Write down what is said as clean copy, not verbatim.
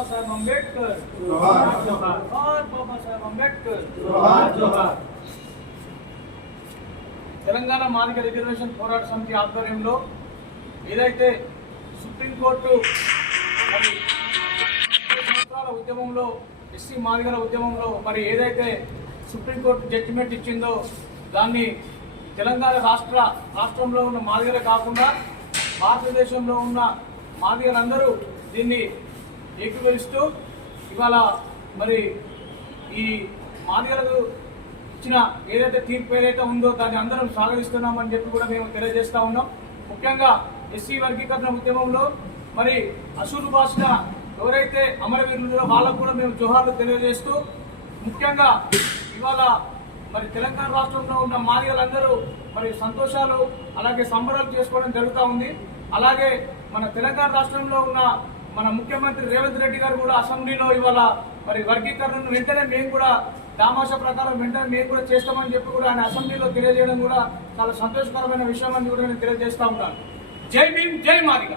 बाबा साहेब अंबेडकर जोहार बाबा साहेब अंबेडकर जोहार। తెలంగాణ మాదిగ రిజర్వేషన్ పోరాట సమితి ఆధ్వర్యంలో ఏదైతే సుప్రీంకోర్టు మరి సంవత్సరాల ఉద్యమంలో ఎస్సీ మాదిగల ఉద్యమంలో మరి ఏదైతే సుప్రీంకోర్టు జడ్జిమెంట్ ఇచ్చిందో దాన్ని తెలంగాణ రాష్ట్రంలో ఉన్న మాదిగలే కాకుండా భారతదేశంలో ఉన్న మాదిగలందరూ దీన్ని ఏకీభవిస్తూ ఇవాళ మరి ఈ మాదిగలకు ఇచ్చిన ఏదైతే తీర్పు ఏదైతే ఉందో దాన్ని అందరం స్వాగతిస్తున్నామని చెప్పి కూడా మేము తెలియజేస్తా ఉన్నాం। ముఖ్యంగా ఎస్సీ వర్గీకరణ ఉద్యమంలో మరి అసూలు భాష ఎవరైతే అమరవీరులు వాళ్ళకు కూడా మేము జోహార్లు తెలియజేస్తూ ముఖ్యంగా ఇవాళ మరి తెలంగాణ రాష్ట్రంలో ఉన్న మాదిగలందరూ మరి సంతోషాలు అలాగే సంబరాలు చేసుకోవడం జరుగుతూ ఉంది। అలాగే మన తెలంగాణ రాష్ట్రంలో ఉన్న మన ముఖ్యమంత్రి రేవంత్ రెడ్డి గారు కూడా అసెంబ్లీలో ఇవాళ మరి వర్గీకరణను వెంటనే మేము కూడా దామాషా ప్రకారం వెంటనే మేము కూడా చేస్తామని చెప్పి కూడా ఆయన అసెంబ్లీలో తెలియజేయడం కూడా చాలా సంతోషకరమైన విషయం అని కూడా నేను తెలియజేస్తా ఉన్నాను। జై భీమ్, జై మాదిగ।